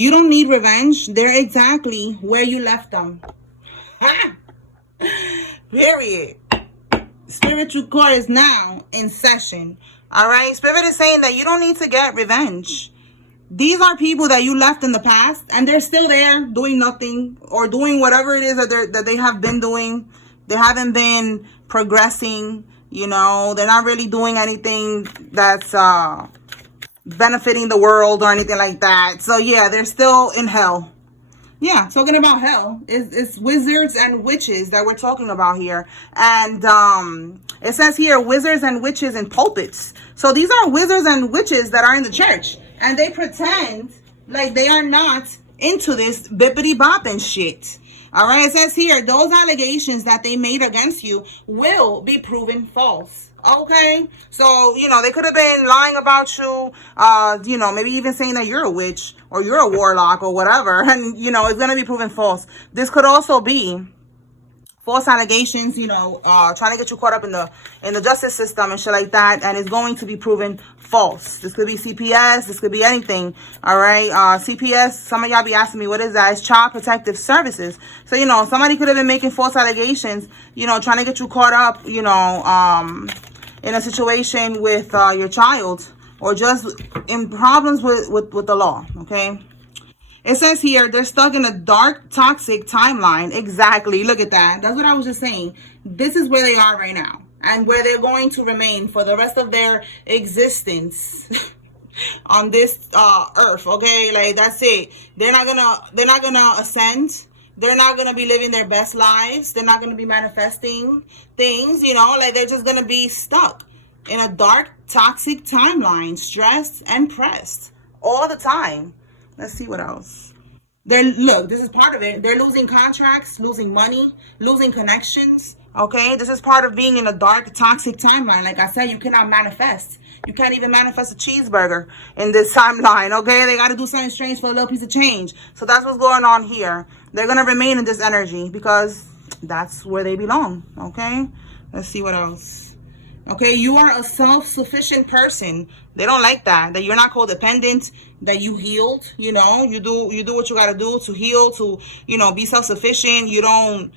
You don't need revenge. They're exactly where you left them. Period. Spiritual court is now in session. All right. Spirit is saying that you don't need to get revenge. These are people that you left in the past, and they're still there doing nothing or doing whatever it is that they have been doing. They haven't been progressing. You know, they're not really doing anything that's benefiting the world or anything like that. So yeah, they're still in hell. Yeah, talking about hell, it's wizards and witches that we're talking about here. And it says here, wizards and witches in pulpits. So these are wizards and witches that are in the church. And they pretend like they are not into this bippity bopping shit. All right, it says here, those allegations that they made against you will be proven false. Okay, so, you know, they could have been lying about you, you know, maybe even saying that you're a witch or you're a warlock or whatever. And, you know, it's going to be proven false. This could also be false allegations, you know, trying to get you caught up in the justice system and shit like that, and it's going to be proven false. This could be CPS, this could be anything. All right, CPS, some of y'all be asking me, what is that? It's Child Protective Services. So, you know, somebody could have been making false allegations, you know, trying to get you caught up, you know, in a situation with your child, or just in problems with the law. Okay. It says here, they're stuck in a dark, toxic timeline. Exactly. Look at that. That's what I was just saying. This is where they are right now, and where they're going to remain for the rest of their existence on this earth. Okay, like that's it. They're not gonna ascend. They're not gonna be living their best lives. They're not gonna be manifesting things. You know, like they're just gonna be stuck in a dark, toxic timeline, stressed and pressed all the time. Let's see what else. Look, this is part of it. They're losing contracts, losing money, losing connections. Okay, this is part of being in a dark, toxic timeline. Like I said, you cannot manifest. You can't even manifest a cheeseburger in this timeline. Okay, they got to do something strange for a little piece of change. So that's what's going on here. They're going to remain in this energy because that's where they belong. Okay, let's see what else. Okay, you are a self-sufficient person. They don't like that you're not codependent, that you healed. You know, you do what you got to do to heal, to, you know, be self-sufficient. You don't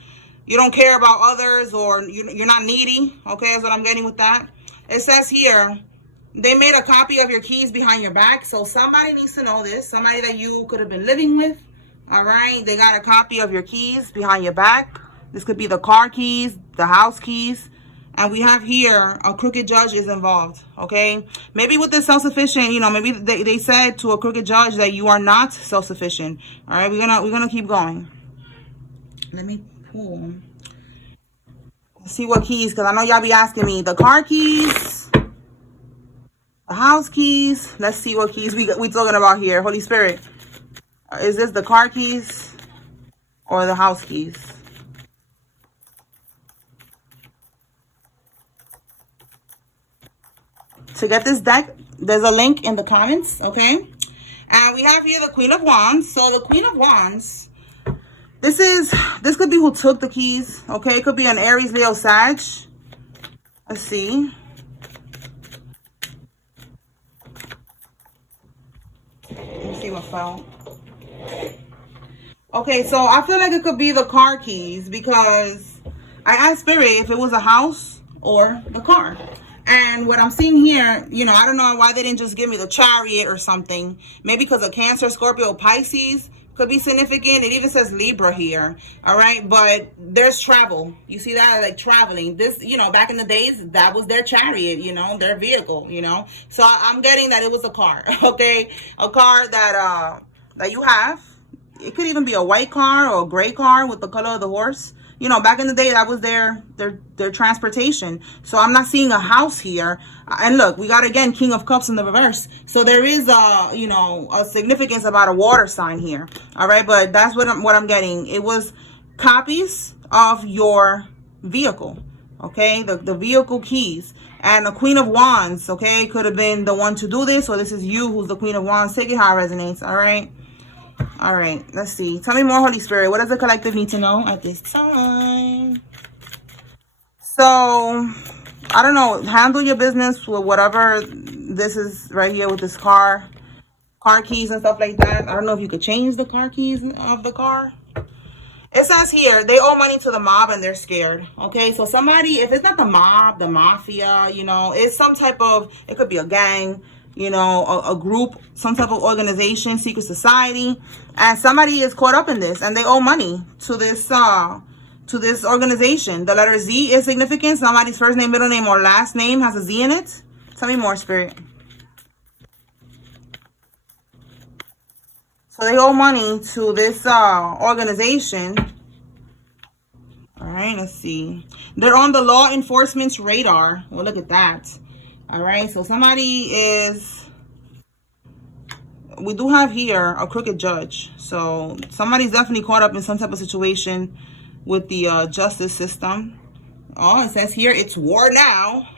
care about others, or you're not needy. Okay, that's what I'm getting with that. It says here, they made a copy of your keys behind your back. So somebody needs to know this. Somebody that you could have been living with. All right, they got a copy of your keys behind your back. This could be the car keys, the house keys. And we have here a crooked judge is involved. Okay, maybe with this self-sufficient, you know, maybe they said to a crooked judge that you are not self-sufficient. All right, we're gonna keep going. Let me pull. Let's see what keys, because I know y'all be asking me the car keys, the house keys. Let's see what keys we talking about here. Holy Spirit, is this the car keys or the house keys? To get this deck, there's a link in the comments, okay? And we have here the Queen of Wands. So the Queen of Wands, this could be who took the keys, okay? It could be an Aries, Leo, Sag. Let's see. Let's see what fell. Okay, so I feel like it could be the car keys, because I asked Spirit if it was a house or the car. And what I'm seeing here, you know, I don't know why they didn't just give me the Chariot or something. Maybe because of Cancer, Scorpio, Pisces could be significant. It even says Libra here. All right. But there's travel. You see that? Like traveling. This, you know, back in the days, that was their chariot, you know, their vehicle, you know. So I'm getting that it was a car. Okay. A car that you have. It could even be a white car or a gray car with the color of the horse. You know, back in the day, that was their transportation. So I'm not seeing a house here. And look, we got, again, King of Cups in the reverse. So there is, you know, a significance about a water sign here. All right. But that's what I'm getting. It was copies of your vehicle. Okay. The vehicle keys. And the Queen of Wands. Okay. Could have been the one to do this. Or this is you who's the Queen of Wands. Take it how it resonates. All right. All right, let's see. Tell me more, Holy Spirit. What does the collective need to know at this time? So, I don't know. Handle your business with whatever this is right here with this car. car keys and stuff like that. I don't know if you could change the car keys of the car. It says here, they owe money to the mob and they're scared. Okay, so somebody, if it's not the mob, the mafia, you know, it's some type of, it could be a gang, you know, a group, some type of organization, secret society. And somebody is caught up in this and they owe money to this organization. The letter Z is significant. Somebody's first name, middle name, or last name has a Z in it. Tell me more, Spirit. So they owe money to this organization. All right, let's see. They're on the law enforcement's radar. Well, look at that. All right, so somebody is... We do have here a crooked judge. So somebody's definitely caught up in some type of situation with the justice system. Oh, it says here, it's war now.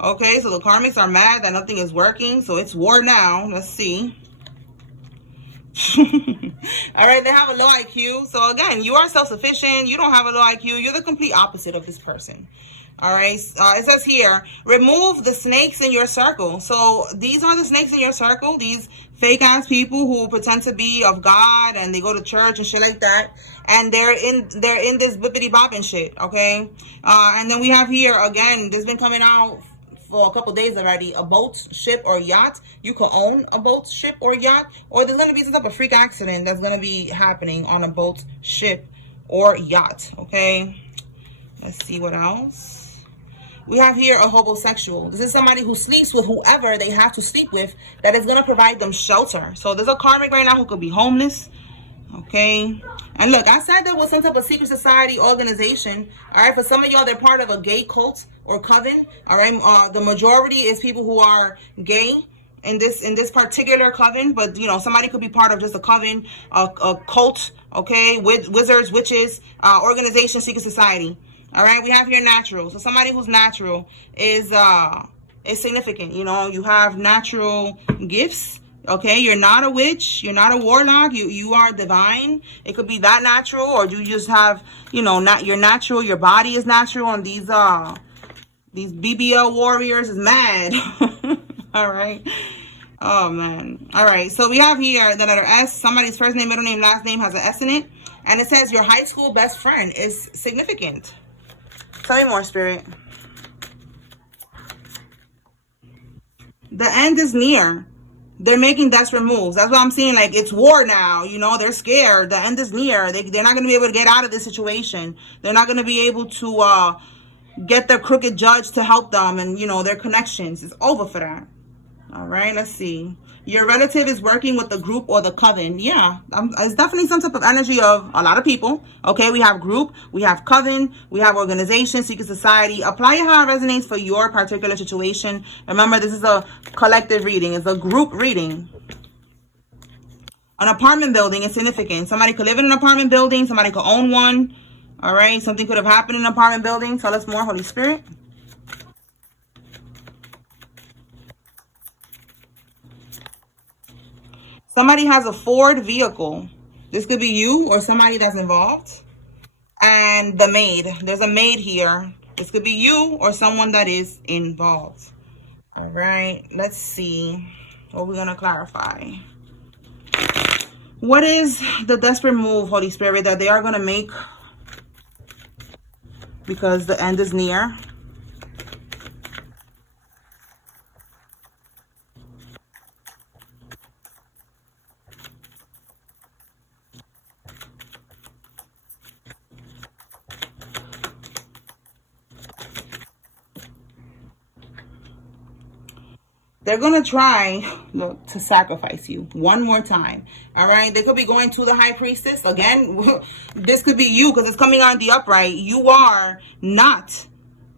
Okay, so the karmics are mad that nothing is working. So it's war now. Let's see. All right, they have a low IQ. So again, you are self-sufficient. You don't have a low IQ. You're the complete opposite of this person. All right, it says here, remove the snakes in your circle. So these are the snakes in your circle, these fake ass people who pretend to be of God and they go to church and shit like that, and they're in this bippity bop and shit. Okay, and then we have here again, this has been coming out for a couple days already, a boat, ship, or yacht. You could own a boat, ship, or yacht, or there's going to be some type of freak accident that's going to be happening on a boat, ship, or yacht. Okay, let's see what else. We have here a homosexual. This is somebody who sleeps with whoever they have to sleep with that is going to provide them shelter. So there's a karmic right now who could be homeless. Okay, and look, I said that was some type of secret society organization. All right, for some of y'all, they're part of a gay cult or coven. All right, the majority is people who are gay in this particular coven, but you know, somebody could be part of just a coven, a cult. Okay, wizards, witches, organization, secret society. All right, we have here natural. So somebody who's natural is significant. You know, you have natural gifts. Okay, you're not a witch, you're not a warlock, you are divine. It could be that natural, or you just have, you know, not you're natural, your body is natural, and these BBL warriors is mad. All right. Oh man. All right. So we have here the letter S. Somebody's first name, middle name, last name has an S in it, and it says your high school best friend is significant. Tell me more, Spirit. The end is near. They're making desperate moves. That's what I'm saying. Like, it's war now. You know, they're scared. The end is near. They're not going to be able to get out of this situation. They're not going to be able to get their crooked judge to help them, and, you know, their connections. It's over for that. All right, let's see. Your relative is working with the group or the coven. Yeah, it's definitely some type of energy of a lot of people. Okay, we have group, we have coven, we have organization, secret society. Apply it how it resonates for your particular situation. Remember, this is a collective reading. It's a group reading. An apartment building is significant. Somebody could live in an apartment building. Somebody could own one. All right, something could have happened in an apartment building. Tell us more, Holy Spirit. Somebody has a Ford vehicle. This could be you or somebody that's involved. And the maid. There's a maid here. This could be you or someone that is involved. All right. Let's see what we're going to clarify. What is the desperate move, Holy Spirit, that they are going to make? Because the end is near. They're going to try, look, to sacrifice you one more time. All right. They could be going to the high priestess. Again, this could be you because it's coming on the upright. You are not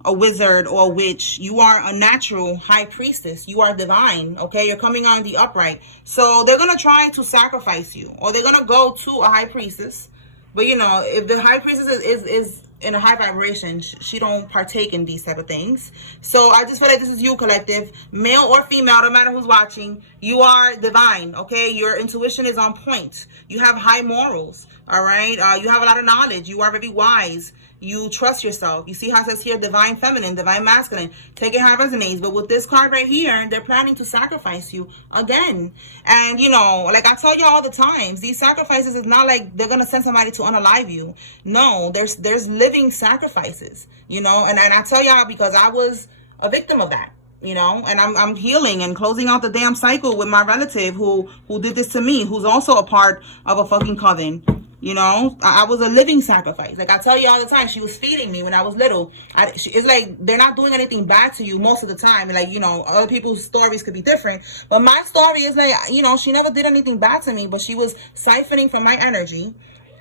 a wizard or a witch. You are a natural high priestess. You are divine. Okay. You're coming on the upright. So they're going to try to sacrifice you, or they're going to go to a high priestess. But, you know, if the high priestess is in a high vibration, she don't partake in these type of things. So I just feel like this is you, collective, male or female, no matter who's watching. You are divine, okay? Your intuition is on point. You have high morals, all right? You have a lot of knowledge. You are very wise. You trust yourself. You see how it says here, divine feminine, divine masculine. Take it how it resonates. But with this card right here, they're planning to sacrifice you again. And, you know, like I tell you all the times, these sacrifices is not like they're going to send somebody to unalive you. No, there's living sacrifices, you know. And I tell y'all because I was a victim of that. You know, and I'm healing and closing out the damn cycle with my relative who did this to me, who's also a part of a fucking coven. You know, I was a living sacrifice. Like I tell you all the time, she was feeding me when I was little. It's like they're not doing anything bad to you most of the time. Like, you know, other people's stories could be different. But my story is like, you know, she never did anything bad to me, but she was siphoning from my energy.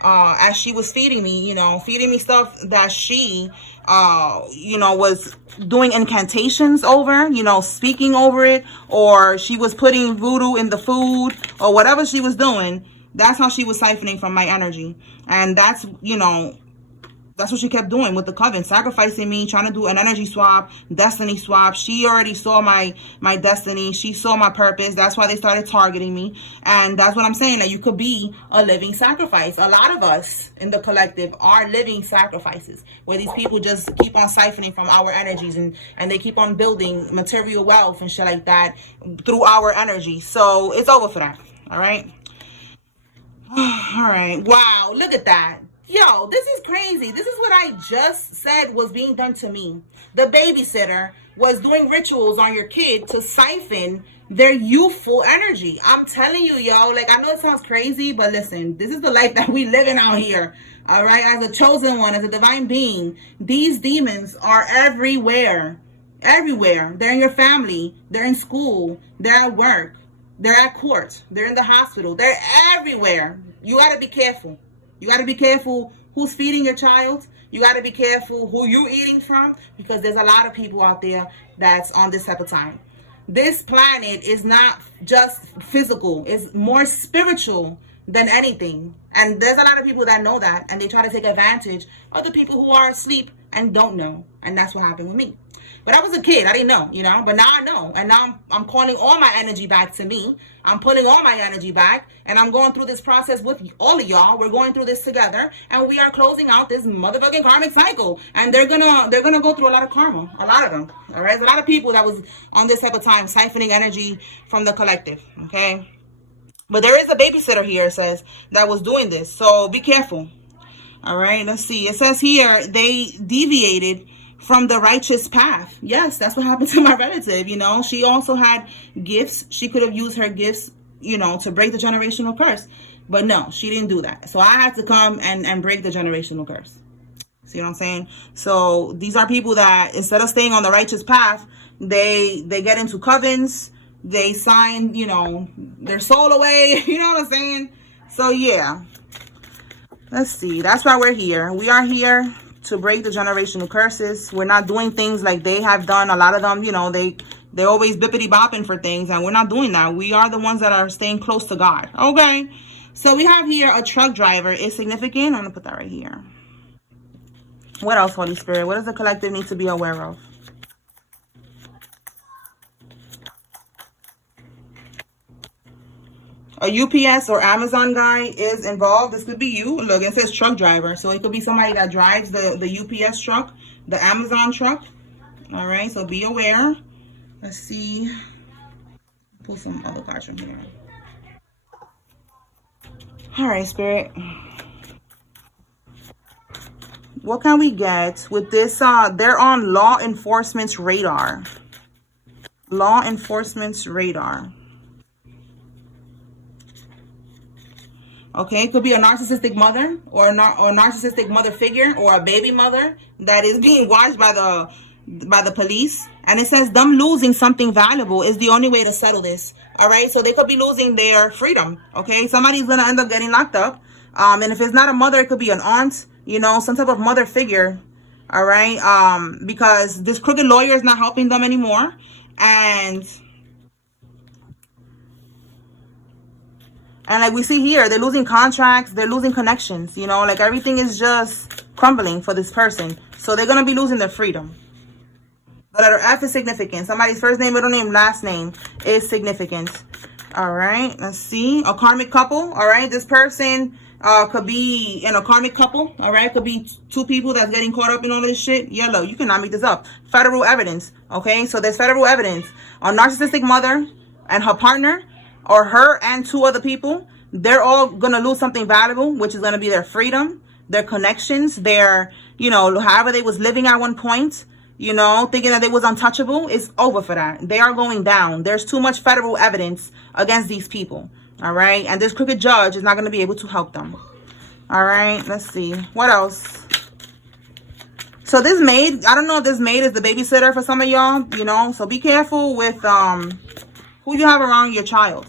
As she was feeding me, you know, feeding me stuff that she, you know, was doing incantations over, you know, speaking over it, or she was putting voodoo in the food, or whatever she was doing. That's how she was siphoning from my energy. And that's, you know, that's what she kept doing with the coven, sacrificing me, trying to do an energy swap, destiny swap. She already saw my destiny. She saw my purpose. That's why they started targeting me. And that's what I'm saying, that you could be a living sacrifice. A lot of us in the collective are living sacrifices, where these people just keep on siphoning from our energies, and they keep on building material wealth and shit like that through our energy. So it's over for that. All right. All right. Wow. Look at that. Yo, this is crazy. This is what I just said was being done to me. The babysitter was doing rituals on your kid to siphon their youthful energy. I'm telling you, yo, like, I know it sounds crazy, but listen, this is the life that we living out here. All right. As a chosen one, as a divine being, these demons are everywhere. Everywhere. They're in your family. They're in school. They're at work. They're at court. They're in the hospital. They're everywhere. You got to be careful. You got to be careful who's feeding your child. You got to be careful who you're eating from, because there's a lot of people out there that's on this type of time. This planet is not just physical. It's more spiritual than anything. And there's a lot of people that know that, and they try to take advantage of the people who are asleep and don't know. And that's what happened with me. But I was a kid. I didn't know, you know. But now I know. And now I'm calling all my energy back to me. I'm pulling all my energy back. And I'm going through this process with all of y'all. We're going through this together. And we are closing out this motherfucking karmic cycle. And they're gonna go through a lot of karma. A lot of them. All right? There's a lot of people that was on this type of time siphoning energy from the collective. Okay? But there is a babysitter here, it says, that was doing this. So be careful. All right? Let's see. It says here they deviated from the righteous path. Yes, that's what happened to my relative. You know, she also had gifts. She could have used her gifts, you know, to break the generational curse. But no, she didn't do that. So I had to come and break the generational curse. See what I'm saying? So these are people that, instead of staying on the righteous path, they get into covens. They sign, you know, their soul away. You know what I'm saying? So yeah. Let's see. That's why we're here. We are here to break the generational curses. We're not doing things like they have done. A lot of them, you know, they're always bippity bopping for things, and we're not doing that. We are the ones that are staying close to God. Okay. So we have here a truck driver is significant. I'm gonna put that right here. What else, Holy Spirit? What does the collective need to be aware of? A UPS or Amazon guy is involved. This could be you. Look, it says truck driver. So it could be somebody that drives the UPS truck, the Amazon truck. All right, so be aware. Let's see. Pull some other cards from here. All right, Spirit. What can we get with this? They're on law enforcement's radar. Law enforcement's radar. Okay, it could be a narcissistic mother or a narcissistic mother figure, or a baby mother that is being watched by the police. And it says them losing something valuable is the only way to settle this. All right, so they could be losing their freedom. Okay, somebody's gonna end up getting locked up. And if it's not a mother, it could be an aunt, you know, some type of mother figure. All right, because this crooked lawyer is not helping them anymore. And like we see here, they're losing contracts, they're losing connections, you know, like everything is just crumbling for this person. So they're going to be losing their freedom. The letter F is significant. Somebody's first name, middle name, last name is significant. All right, let's see. A karmic couple. All right, this person could be in a karmic couple. All right, could be two people that's getting caught up in all this shit. Yellow, you cannot make this up. Federal evidence. Okay, so there's federal evidence. A narcissistic mother and her partner, or her and two other people, they're all gonna lose something valuable, which is gonna be their freedom, their connections, their, you know, however they was living at one point, you know, thinking that they was untouchable. It's over for that. They are going down. There's too much federal evidence against these people. All right, and this crooked judge is not gonna be able to help them. All right, let's see what else. So this maid, I don't know if this maid is the babysitter for some of y'all, you know, so be careful with who you have around your child.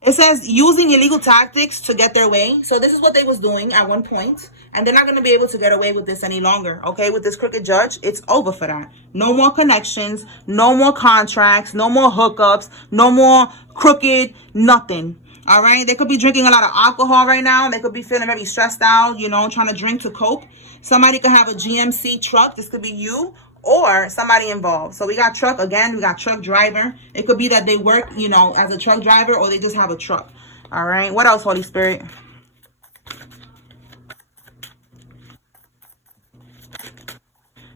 It says using illegal tactics to get their way. So this is what they was doing at one point, and they're not going to be able to get away with this any longer. Okay, with this crooked judge, it's over for that. No more connections, no more contracts, no more hookups, no more crooked, nothing. All right, they could be drinking a lot of alcohol right now. They could be feeling very stressed out, you know, trying to drink to cope. Somebody could have a GMC truck. This could be you or somebody involved. So we got truck again. We got truck driver. It could be that they work, you know, as a truck driver, or they just have a truck. All right. What else, Holy Spirit?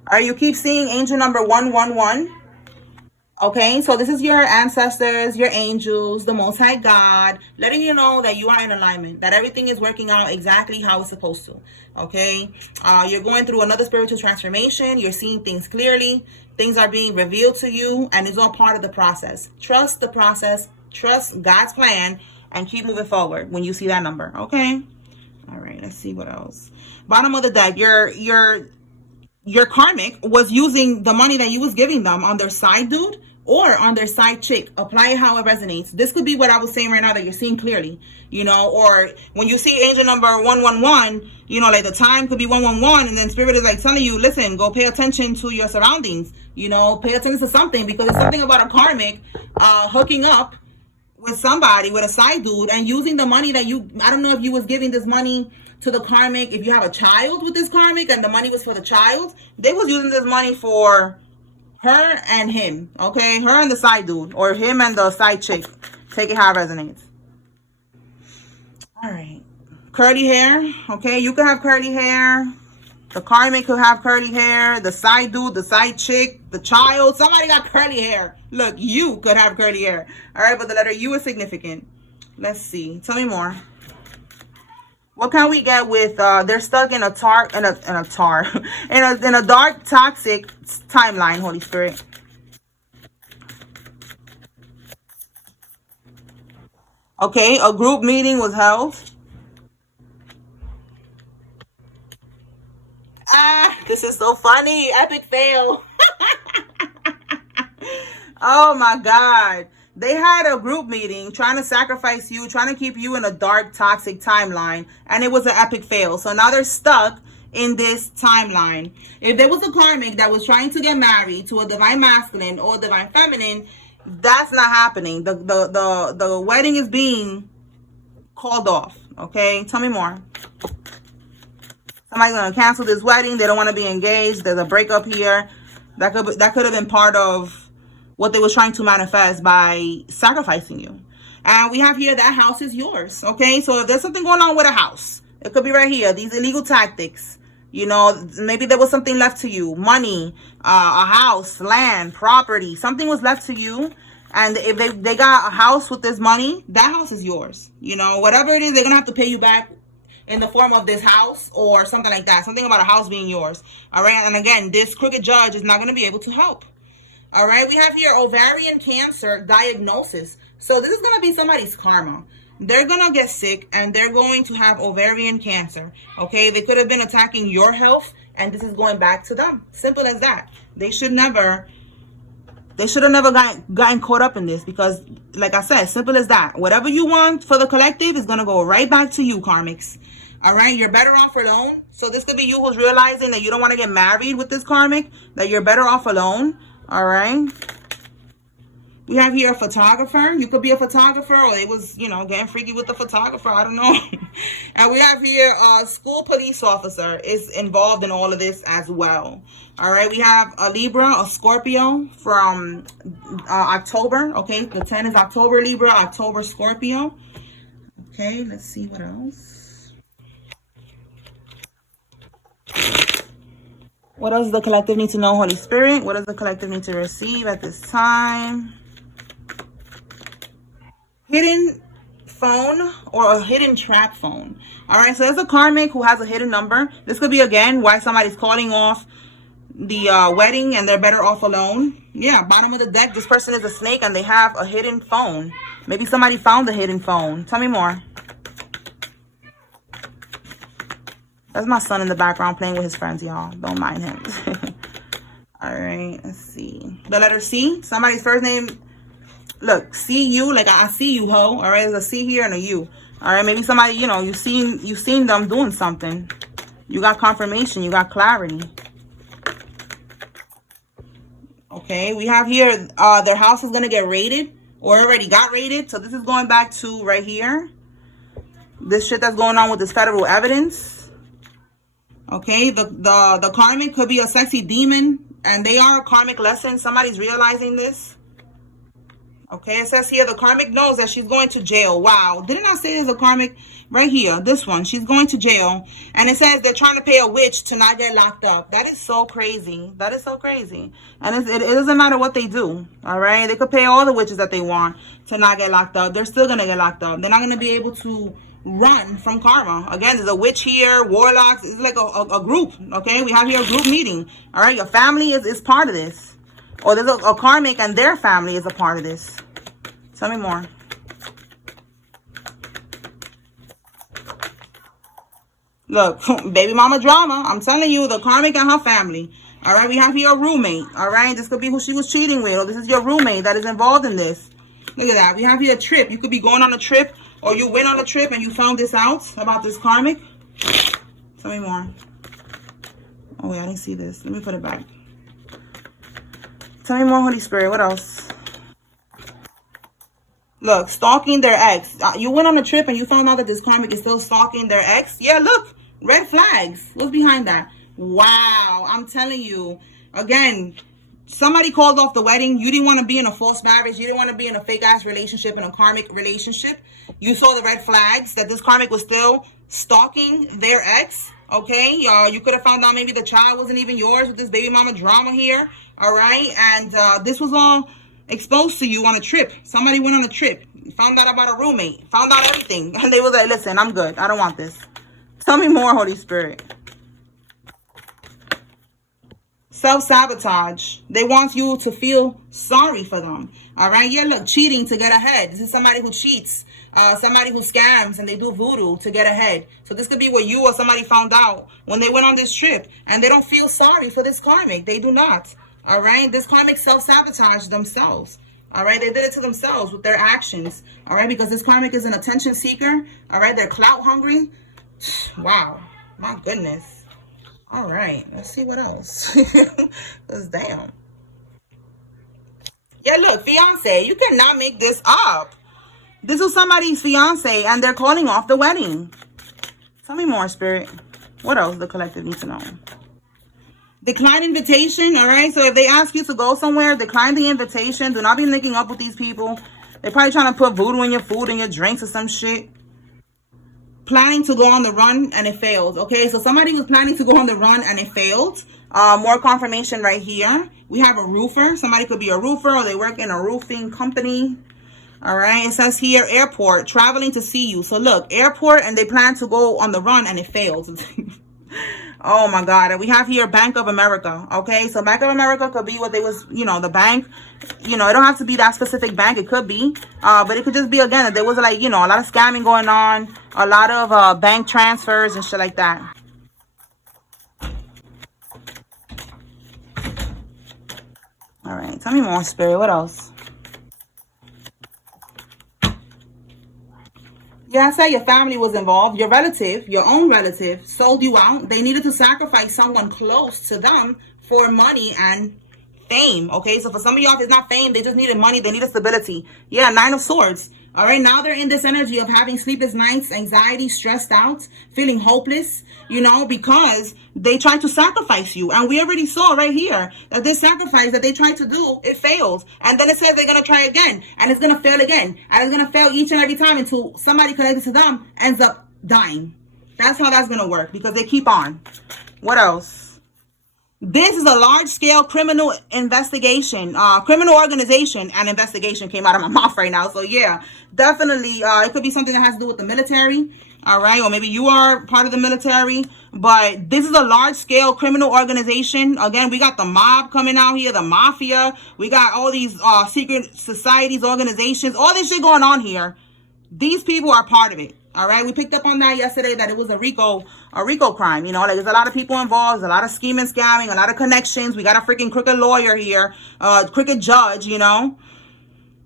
All right. You keep seeing angel number 111. Okay, so this is your ancestors, your angels, the Most High God, letting you know that you are in alignment, that everything is working out exactly how it's supposed to. Okay, you're going through another spiritual transformation. You're seeing things clearly. Things are being revealed to you, and it's all part of the process. Trust the process, trust God's plan, and keep moving forward when you see that number. Okay, all right, let's see what else. Bottom of the deck, your karmic was using the money that you was giving them on their side dude or on their side chick. Apply it how it resonates. This could be what I was saying right now that you're seeing clearly, you know, or when you see angel number 111, you know, like the time could be 111, and then spirit is like telling you, listen, go pay attention to your surroundings, you know, pay attention to something, because it's something about a karmic hooking up with somebody, with a side dude, and using the money that you, I don't know if you was giving this money to the karmic, if you have a child with this karmic and the money was for the child, they was using this money for her and him. Okay, her and the side dude, or him and the side chick. Take it how it resonates. All right, curly hair. Okay, you could have curly hair. The karmic could have curly hair. The side dude, the side chick, the child, somebody got curly hair. Look, you could have curly hair. All right, but the letter U is significant. Let's see, tell me more. What can we get with they're stuck in a dark toxic timeline, Holy Spirit? Okay, a group meeting was held. This is so funny. Epic fail. Oh my God. They had a group meeting trying to sacrifice you, trying to keep you in a dark, toxic timeline, and it was an epic fail. So now they're stuck in this timeline. If there was a karmic that was trying to get married to a divine masculine or divine feminine, that's not happening. The wedding is being called off. Okay, tell me more. Somebody's gonna cancel this wedding. They don't want to be engaged. There's a breakup here. That could have been part of what they were trying to manifest by sacrificing you. And we have here, that house is yours. Okay, so if there's something going on with a house, it could be right here. These illegal tactics, you know, maybe there was something left to you, money, a house, land, property, something was left to you. And if they got a house with this money, that house is yours. You know, whatever it is, they're gonna have to pay you back in the form of this house or something like that. Something about a house being yours. All right, and again, this crooked judge is not gonna be able to help. All right, we have here ovarian cancer diagnosis. So this is going to be somebody's karma. They're going to get sick and they're going to have ovarian cancer. Okay, they could have been attacking your health and this is going back to them. Simple as that. They should have never gotten caught up in this, because like I said, simple as that. Whatever you want for the collective is going to go right back to you, karmics. All right, you're better off alone. So this could be you who's realizing that you don't want to get married with this karmic, that you're better off alone. All right, We have here a photographer. You could be a photographer, or they was, you know, getting freaky with the photographer. I don't know. And we have here a school police officer is involved in all of this as well. All right. We have a Libra, a Scorpio from October. Okay. The 10 is October Libra, October Scorpio. Okay. Let's see what else. What does the collective need to know, Holy Spirit? What does the collective need to receive at this time? Hidden phone or a hidden trap phone. All right, so there's a karmic who has a hidden number. This could be, again, why somebody's calling off the wedding and they're better off alone. Yeah, bottom of the deck, this person is a snake and they have a hidden phone. Maybe somebody found the hidden phone. Tell me more. That's my son in the background playing with his friends, y'all. Don't mind him. All right, let's see. The letter C, somebody's first name. Look, see you, like I see you, ho. All right, there's a C here and a U. All right, maybe somebody, you know, you seen them doing something. You got confirmation, you got clarity. Okay, we have here, their house is gonna get raided or already got raided. So this is going back to right here. This shit that's going on with this federal evidence. Okay, the karmic could be a sexy demon, and they are a karmic lesson. Somebody's realizing this. Okay, it says here the karmic knows that she's going to jail. Wow, didn't I say there's a karmic right here? This one, she's going to jail. And it says they're trying to pay a witch to not get locked up. That is so crazy. That is so crazy. And it doesn't matter what they do. All right, they could pay all the witches that they want to not get locked up. They're still going to get locked up. They're not going to be able to run from karma. Again, there's a witch here, warlocks. It's like a group. Okay, we have here a group meeting. All right, your family is part of this. Or there's a karmic and their family is a part of this. Tell me more. Look, baby mama drama. I'm telling you, the karmic and her family. All right, we have here a roommate. All right, this could be who she was cheating with. Or this is your roommate that is involved in this. Look at that. We have here a trip. You could be going on a trip, or you went on a trip and you found this out about this karmic. Tell me more. Oh, wait, I didn't see this. Let me put it back. Tell me more, Holy Spirit. What else? Look, stalking their ex. You went on a trip and you found out that this karmic is still stalking their ex. Yeah, look. Red flags. What's behind that? Wow. I'm telling you. Again, somebody called off the wedding. You didn't want to be in a false marriage. You didn't want to be in a fake-ass relationship, in a karmic relationship. You saw the red flags that this karmic was still stalking their ex. Okay, you could have found out maybe the child wasn't even yours with this baby mama drama here. All right, and this was all exposed to you on a trip. Somebody went on a trip, found out about a roommate, found out everything, and they was like, listen, I'm good, I don't want this. Tell me more, Holy Spirit. Self-sabotage. They want you to feel sorry for them. All right, yeah, look, cheating to get ahead. This is somebody who cheats, somebody who scams, and they do voodoo to get ahead. So this could be what you or somebody found out when they went on this trip, and they don't feel sorry for this karmic. They do not. All right, this karmic self-sabotaged themselves. All right, they did it to themselves with their actions. All right, because this karmic is an attention seeker. All right, they're clout hungry. Wow, my goodness. All right, let's see what else. Because damn. Yeah, look, fiance, you cannot make this up. This is somebody's fiance and they're calling off the wedding. Tell me more, Spirit. What else the collective needs to know? Decline invitation, all right? So if they ask you to go somewhere, decline the invitation. Do not be linking up with these people. They're probably trying to put voodoo in your food and your drinks or some shit. Planning to go on the run and it failed, okay? So somebody was planning to go on the run and it failed. More confirmation right here. We have a roofer. Somebody could be a roofer or they work in a roofing company. All right, it says here, airport, traveling to see you. So look, airport, and they plan to go on the run and it failed. Oh my God. And we have here Bank of America. Okay, so Bank of America could be what they was, you know, the bank. You know, it don't have to be that specific bank. It could be, but it could just be, again, that there was like, you know, a lot of scamming going on, a lot of bank transfers and shit like that. All right, tell me more, Spirit. What else? Yeah, I said your family was involved. Your relative, your own relative, sold you out. They needed to sacrifice someone close to them for money and fame, okay? So for some of y'all, if it's not fame, they just needed money, they needed stability. Yeah, Nine of Swords. All right, now they're in this energy of having sleepless nights, anxiety, stressed out, feeling hopeless, you know, because they tried to sacrifice you. And we already saw right here that this sacrifice that they tried to do, it fails. And then it says they're going to try again, and it's going to fail again. And it's going to fail each and every time until somebody connected to them ends up dying. That's how that's going to work, because they keep on. What else? This is a large-scale criminal investigation, criminal organization and investigation came out of my mouth right now. So yeah, definitely, it could be something that has to do with the military, all right? Or maybe you are part of the military, but this is a large-scale criminal organization. Again, we got the mob coming out here, the mafia. We got all these secret societies, organizations, all this shit going on here. These people are part of it. All right, we picked up on that yesterday, that it was a RICO crime. You know, like there's a lot of people involved, there's a lot of scheming, scamming, a lot of connections. We got a freaking crooked lawyer here, crooked judge, you know.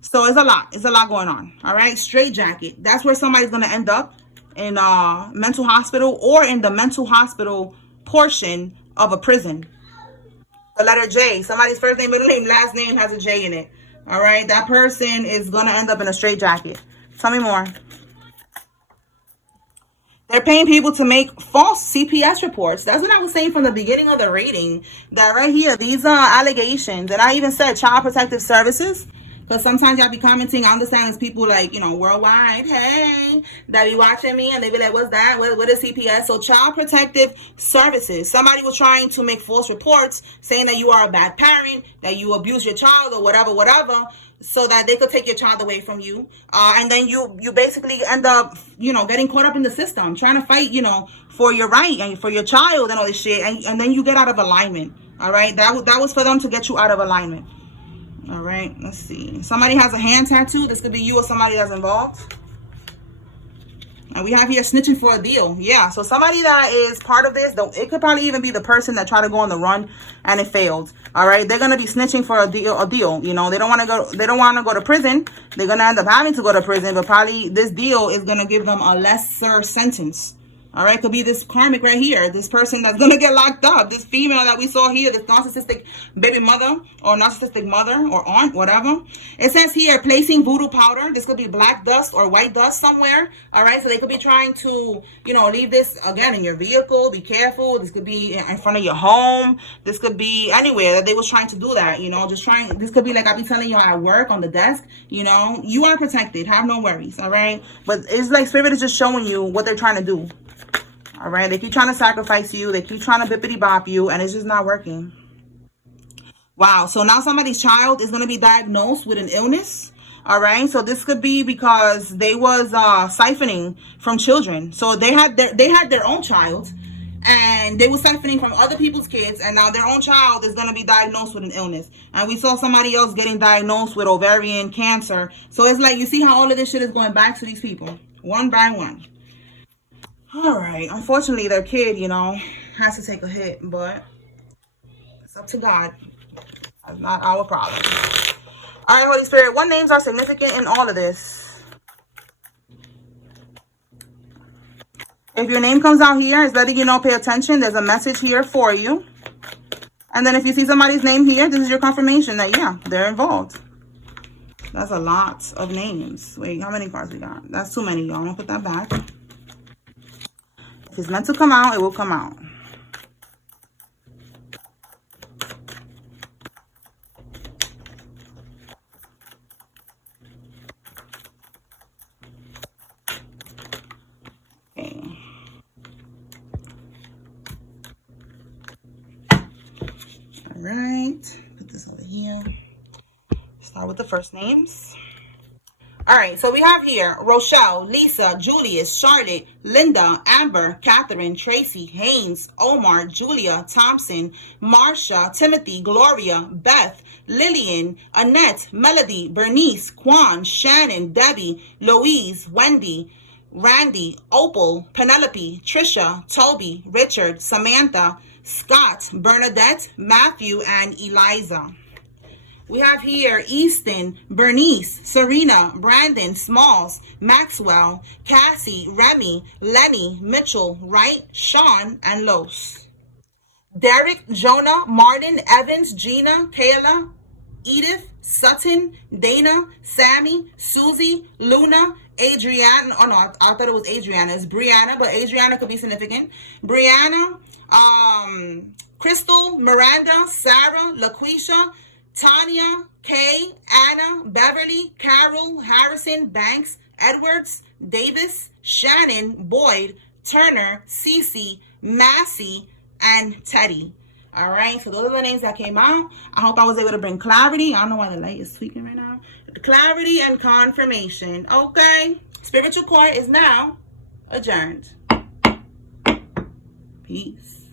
So it's a lot going on. All right, straight jacket. That's where somebody's going to end up, in mental hospital, or in the mental hospital portion of a prison. The letter J, somebody's first name, middle name, last name has a J in it. All right, that person is going to end up in a straight jacket. Tell me more. They're paying people to make false CPS reports. That's what I was saying from the beginning of the reading. That right here, these are allegations. And I even said Child Protective Services. Because sometimes y'all be commenting, I understand it's people like, you know, worldwide, hey, that be watching me and they be like, what's that? What is CPS? So Child Protective Services. Somebody was trying to make false reports saying that you are a bad parent, that you abuse your child or whatever, so that they could take your child away from you. And then you basically end up, you know, getting caught up in the system, trying to fight, you know, for your right and for your child and all this shit. And then you get out of alignment. All right. That was for them to get you out of alignment. All right. Let's see. Somebody has a hand tattoo. This could be you or somebody that's involved. And we have here snitching for a deal. Yeah, so somebody that is part of this, though, it could probably even be the person that tried to go on the run and it failed. All right, they're gonna be snitching for a deal. You know, they don't want to go to prison. They're gonna end up having to go to prison, but probably this deal is gonna give them a lesser sentence. All right, could be this karmic right here, this person that's gonna get locked up, this female that we saw here, this narcissistic baby mother or narcissistic mother or aunt, whatever. It says here, placing voodoo powder. This could be black dust or white dust somewhere. All right, so they could be trying to, you know, leave this again in your vehicle. Be careful. This could be in front of your home. This could be anywhere that they was trying to do that. You know, just trying. This could be like I be telling you at work on the desk. You know, you are protected. Have no worries. All right, but it's like Spirit is just showing you what they're trying to do. All right, they keep trying to sacrifice you. They keep trying to bippity bop you, and it's just not working. Wow, so now somebody's child is going to be diagnosed with an illness. All right, so this could be because they was siphoning from children. So they had their own child, and they were siphoning from other people's kids, and now their own child is going to be diagnosed with an illness. And we saw somebody else getting diagnosed with ovarian cancer. So it's like, you see how all of this shit is going back to these people, one by one. All right, unfortunately, their kid, you know, has to take a hit, but it's up to God. That's not our problem. All right, Holy Spirit, what names are significant in all of this? If your name comes out here, it's letting you know, pay attention. There's a message here for you. And then if you see somebody's name here, this is your confirmation that, yeah, they're involved. That's a lot of names. Wait, how many cards we got? That's too many, y'all. I'm going to put that back. If it's meant to come out, it will come out. Okay. All right. Put this over here. Start with the first names. All right, so we have here Rochelle, Lisa, Julius, Charlotte, Linda, Amber, Catherine, Tracy, Haynes, Omar, Julia, Thompson, Marsha, Timothy, Gloria, Beth, Lillian, Annette, Melody, Bernice, Quan, Shannon, Debbie, Louise, Wendy, Randy, Opal, Penelope, Trisha, Toby, Richard, Samantha, Scott, Bernadette, Matthew, and Eliza. We have here Easton, Bernice, Serena, Brandon, Smalls, Maxwell, Cassie, Remy, Lenny, Mitchell, Wright, Sean, and Los. Derek, Jonah, Martin, Evans, Gina, Kayla, Edith, Sutton, Dana, Sammy, Susie, Luna, Adriana. Oh no, I thought it was Adriana. It's Brianna, but Adriana could be significant. Brianna, Crystal, Miranda, Sarah, LaQuisha, Tanya, Kay, Anna, Beverly, Carol, Harrison, Banks, Edwards, Davis, Shannon, Boyd, Turner, Cece, Massey, and Teddy. All right, so those are the names that came out. I hope I was able to bring clarity. I don't know why the light is tweaking right now. Clarity and confirmation. Okay, spiritual court is now adjourned. Peace.